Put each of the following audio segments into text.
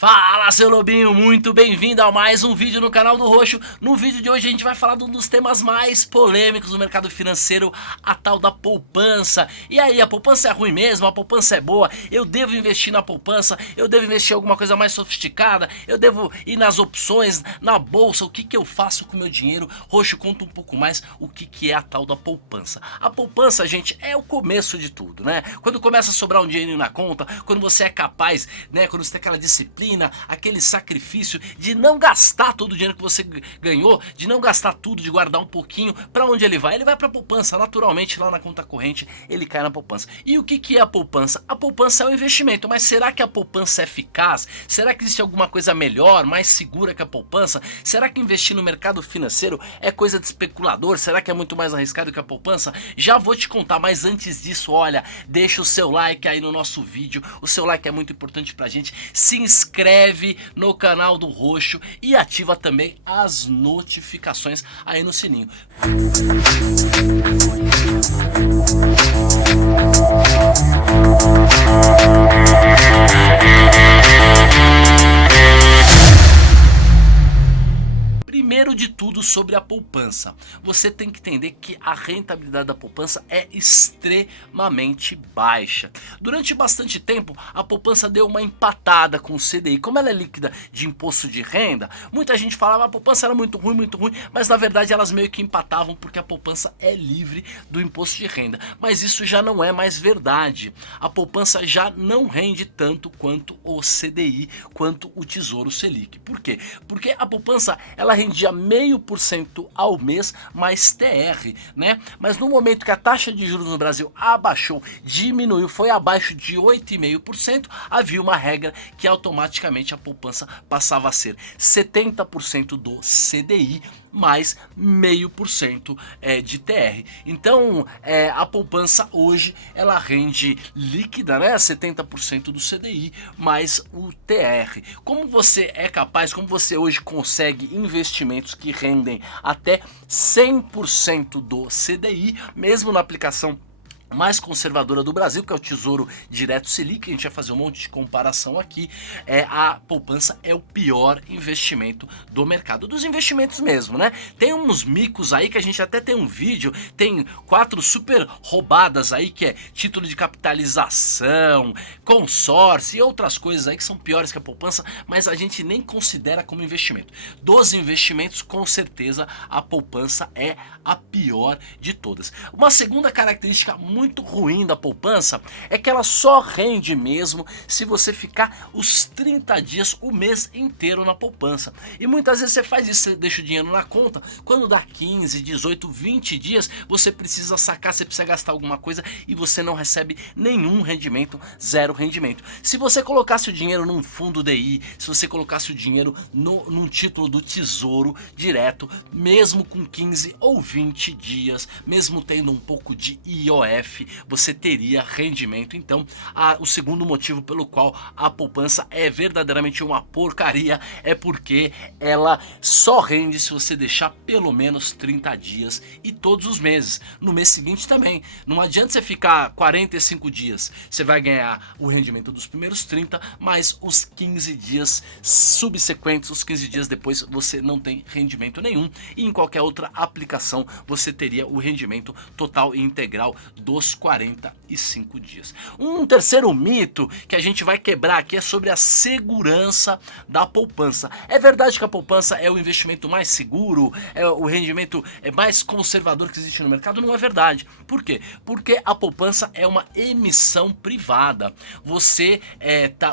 Fala, seu lobinho, muito bem-vindo a mais um vídeo no canal do Roxo. No vídeo de hoje a gente vai falar de um dos temas mais polêmicos do mercado financeiro, a tal da poupança. E aí, a poupança é ruim mesmo? A poupança é boa? Eu devo investir na poupança? Eu devo investir em alguma coisa mais sofisticada? Eu devo ir nas opções, na bolsa? O que eu faço com o meu dinheiro? Roxo, conta um pouco mais o que é a tal da poupança. A poupança, gente, é o começo de tudo, né? Quando começa a sobrar um dinheiro na conta, quando você é capaz, né, quando você tem aquela disciplina, aquele sacrifício de não gastar todo o dinheiro que você ganhou, de não gastar tudo, de guardar um pouquinho. Para onde ele vai? Ele vai para a poupança, naturalmente lá na conta corrente ele cai na poupança. E o que é a poupança? A poupança é um investimento, mas será que a poupança é eficaz? Será que existe alguma coisa melhor, mais segura que a poupança? Será que investir no mercado financeiro é coisa de especulador? Será que é muito mais arriscado que a poupança? Já vou te contar, mas antes disso, olha, deixa o seu like aí no nosso vídeo, o seu like é muito importante pra gente, se inscreve no canal do Roxo e ativa também as notificações aí no sininho. Primeiro de tudo, sobre a poupança, você tem que entender que a rentabilidade da poupança é extremamente baixa. Durante bastante tempo a poupança deu uma empatada com o CDI. Como ela é líquida de imposto de renda, muita gente falava que a poupança era muito ruim, mas na verdade elas meio que empatavam porque a poupança é livre do imposto de renda. Mas isso já não é mais verdade. A poupança já não rende tanto quanto o CDI, quanto o Tesouro Selic. Por quê? Porque a poupança ela rendia 0,5% ao mês mais TR, né? Mas no momento que a taxa de juros no Brasil abaixou, diminuiu, foi abaixo de 8,5%, havia uma regra que automaticamente a poupança passava a ser 70% do CDI mais 0,5% de TR. Então a poupança hoje ela rende líquida, né, 70% do CDI mais o TR. Como você é capaz, como você hoje consegue investimentos que rendem até 100% do CDI, mesmo na aplicação mais conservadora do Brasil, que é o Tesouro Direto Selic, a gente vai fazer um monte de comparação aqui, a poupança é o pior investimento do mercado, dos investimentos mesmo, né? Tem uns micos aí que a gente até tem um vídeo, tem 4 super roubadas aí, que é título de capitalização, consórcio e outras coisas aí que são piores que a poupança, mas a gente nem considera como investimento. Dos investimentos, com certeza, a poupança é a pior de todas. Uma segunda característica muito ruim da poupança é que ela só rende mesmo se você ficar os 30 dias, o mês inteiro na poupança. E muitas vezes você faz isso, você deixa o dinheiro na conta, quando dá 15, 18, 20 dias, você precisa sacar, você precisa gastar alguma coisa e você não recebe nenhum rendimento, zero rendimento. Se você colocasse o dinheiro num fundo DI, se você colocasse o dinheiro num título do Tesouro Direto, mesmo com 15 ou 20 dias, mesmo tendo um pouco de IOF, você teria rendimento. Então o segundo motivo pelo qual a poupança é verdadeiramente uma porcaria é porque ela só rende se você deixar pelo menos 30 dias e todos os meses. No mês seguinte também. Não adianta você ficar 45 dias, você vai ganhar o rendimento dos primeiros 30, mas os 15 dias subsequentes, os 15 dias depois, você não tem rendimento nenhum, e em qualquer outra aplicação você teria o rendimento total e integral dos 45 dias. Um terceiro mito que a gente vai quebrar aqui é sobre a segurança da poupança. É verdade que a poupança é o investimento mais seguro, é o rendimento mais conservador que existe no mercado? Não é verdade. Por quê? Porque a poupança é uma emissão privada. Você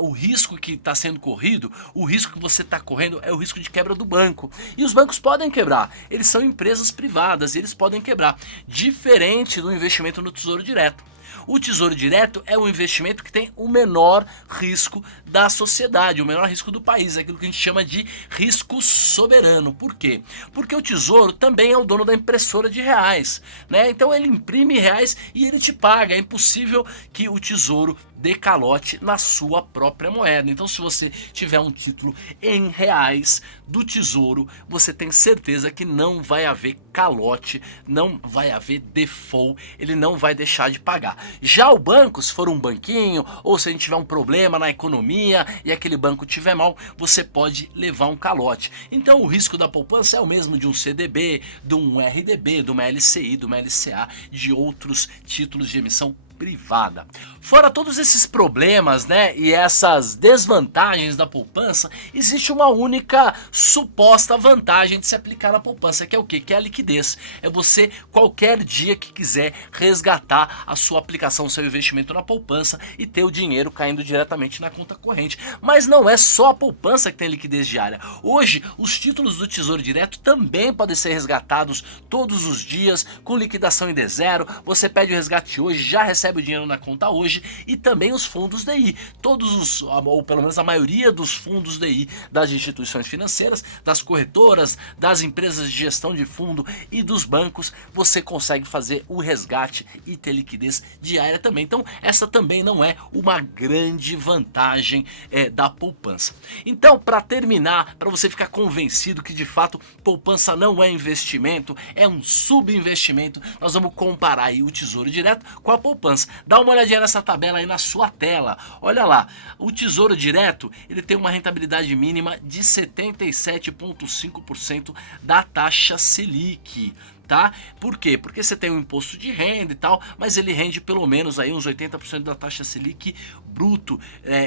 o risco que está sendo corrido, o risco que você está correndo é o risco de quebra do banco. E os bancos podem quebrar, eles são empresas privadas, eles podem quebrar, diferente do investimento no Tesouro Direto. O Tesouro Direto é um investimento que tem o menor risco da sociedade, o menor risco do país, aquilo que a gente chama de risco soberano. Por quê? Porque o Tesouro também é o dono da impressora de reais, né? Então ele imprime reais e ele te paga. É impossível que o Tesouro dê calote na sua própria moeda. Então se você tiver um título em reais do Tesouro, você tem certeza que não vai haver calote, não vai haver default, ele não vai deixar de pagar. Já o banco, se for um banquinho, ou se a gente tiver um problema na economia e aquele banco tiver mal, você pode levar um calote. Então o risco da poupança é o mesmo de um CDB, de um RDB, de uma LCI, de uma LCA, de outros títulos de emissão privada. Fora todos esses problemas, né, e essas desvantagens da poupança, existe uma única suposta vantagem de se aplicar na poupança, que é o quê? Que é a liquidez. É você, qualquer dia que quiser, resgatar a sua aplicação, seu investimento na poupança e ter o dinheiro caindo diretamente na conta corrente. Mas não é só a poupança que tem liquidez diária. Hoje, os títulos do Tesouro Direto também podem ser resgatados todos os dias, com liquidação em D0. Você pede o resgate hoje, já recebe o dinheiro na conta hoje, e também os fundos DI. Todos ou pelo menos a maioria dos fundos DI das instituições financeiras, das corretoras, das empresas de gestão de fundo e dos bancos, você consegue fazer o resgate e ter liquidez diária também. Então essa também não é uma grande vantagem da poupança. Então, para terminar, para você ficar convencido que de fato poupança não é investimento, é um subinvestimento, nós vamos comparar aí o Tesouro Direto com a poupança. Dá uma olhadinha nessa tabela aí na sua tela. Olha lá, o Tesouro Direto, ele tem uma rentabilidade mínima de 77,5% da taxa Selic. Tá? Por quê? Porque você tem um imposto de renda e tal, mas ele rende pelo menos aí uns 80% da taxa Selic bruto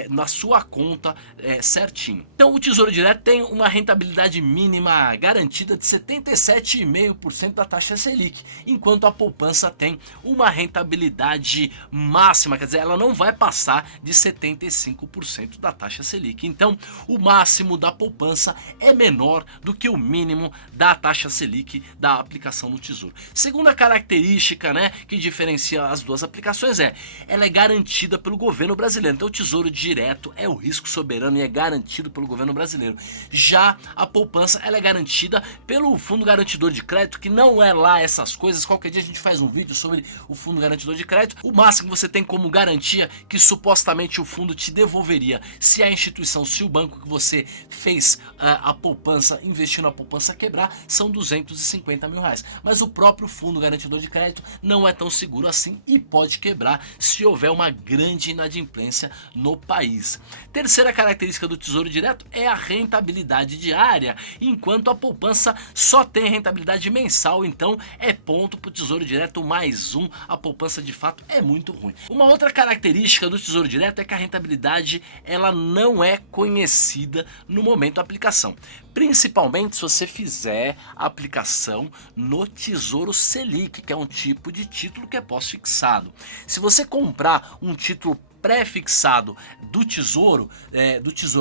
na sua conta certinho. Então o Tesouro Direto tem uma rentabilidade mínima garantida de 77,5% da taxa Selic, enquanto a poupança tem uma rentabilidade máxima, quer dizer, ela não vai passar de 75% da taxa Selic. Então o máximo da poupança é menor do que o mínimo da taxa Selic da aplicação no Tesouro. Segunda característica, né, que diferencia as duas aplicações ela é garantida pelo governo brasileiro. Então o Tesouro Direto é o risco soberano e é garantido pelo governo brasileiro. Já a poupança, ela é garantida pelo Fundo Garantidor de Crédito, que não é lá essas coisas. Qualquer dia a gente faz um vídeo sobre o Fundo Garantidor de Crédito. O máximo que você tem como garantia que supostamente o fundo te devolveria se a instituição, se o banco que você fez a poupança, investiu na poupança quebrar, são 250 mil reais. Mas o próprio Fundo Garantidor de Crédito não é tão seguro assim e pode quebrar se houver uma grande inadimplência no país. Terceira característica do Tesouro Direto é a rentabilidade diária, enquanto a poupança só tem rentabilidade mensal. Então é ponto para o Tesouro Direto mais um. A poupança de fato é muito ruim. Uma outra característica do Tesouro Direto é que a rentabilidade ela não é conhecida no momento da aplicação, principalmente se você fizer a aplicação no Tesouro Selic, que é um tipo de título que é pós-fixado. Se você comprar um título pré-fixado do Tesouro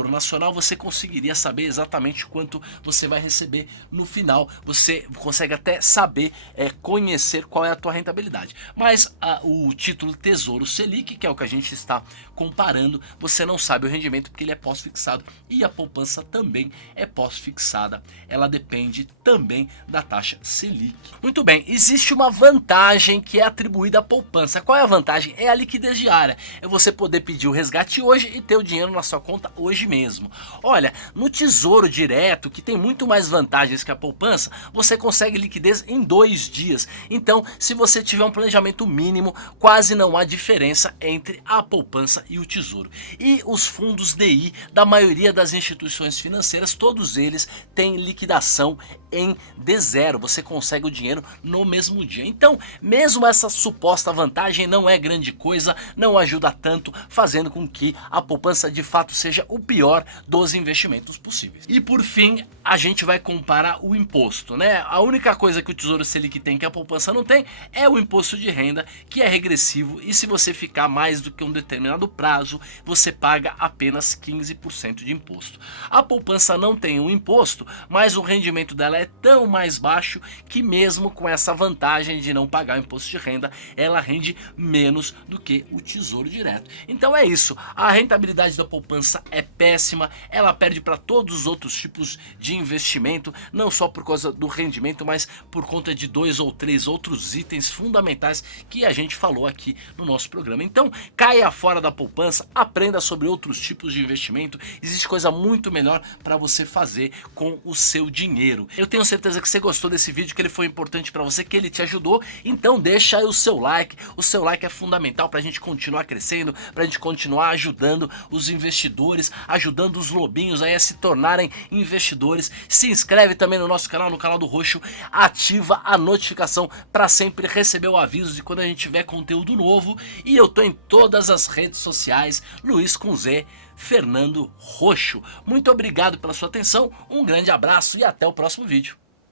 Nacional, você conseguiria saber exatamente quanto você vai receber no final. Você consegue até saber, conhecer qual é a tua rentabilidade. Mas o título Tesouro Selic, que é o que a gente está comparando, você não sabe o rendimento porque ele é pós-fixado, e a poupança também é pós-fixada. Ela depende também da taxa Selic. Muito bem, existe uma vantagem que é atribuída à poupança. Qual é a vantagem? É a liquidez diária. É você poder pedir o resgate hoje e ter o dinheiro na sua conta hoje mesmo. Olha, no Tesouro Direto, que tem muito mais vantagens que a poupança, você consegue liquidez em 2 dias. Então, se você tiver um planejamento mínimo, quase não há diferença entre a poupança e o Tesouro. E os fundos DI da maioria das instituições financeiras, todos eles têm liquidação em D0, você consegue o dinheiro no mesmo dia. Então, mesmo essa suposta vantagem não é grande coisa, não ajuda tanto, fazendo com que a poupança de fato seja o pior dos investimentos possíveis. E por fim, a gente vai comparar o imposto, né? A única coisa que o Tesouro Selic tem que a poupança não tem é o imposto de renda, que é regressivo, e se você ficar mais do que um determinado prazo, você paga apenas 15% de imposto. A poupança não tem um imposto, mas o rendimento dela é tão mais baixo que mesmo com essa vantagem de não pagar o imposto de renda, ela rende menos do que o Tesouro Direto. Então é isso, a rentabilidade da poupança é péssima, ela perde para todos os outros tipos de investimento, não só por causa do rendimento, mas por conta de 2 ou 3 outros itens fundamentais que a gente falou aqui no nosso programa. Então, caia fora da poupança, aprenda sobre outros tipos de investimento, existe coisa muito melhor para você fazer com o seu dinheiro. Eu tenho certeza que você gostou desse vídeo, que ele foi importante para você, que ele te ajudou, então deixa aí o seu like é fundamental para a gente continuar crescendo, para a gente continuar ajudando os investidores, ajudando os lobinhos aí a se tornarem investidores. Se inscreve também no nosso canal, no canal do Roxo, ativa a notificação para sempre receber o aviso de quando a gente tiver conteúdo novo, e eu tô em todas as redes sociais, Luiz com Z, Fernando Roxo. Muito obrigado pela sua atenção, um grande abraço e até o próximo vídeo.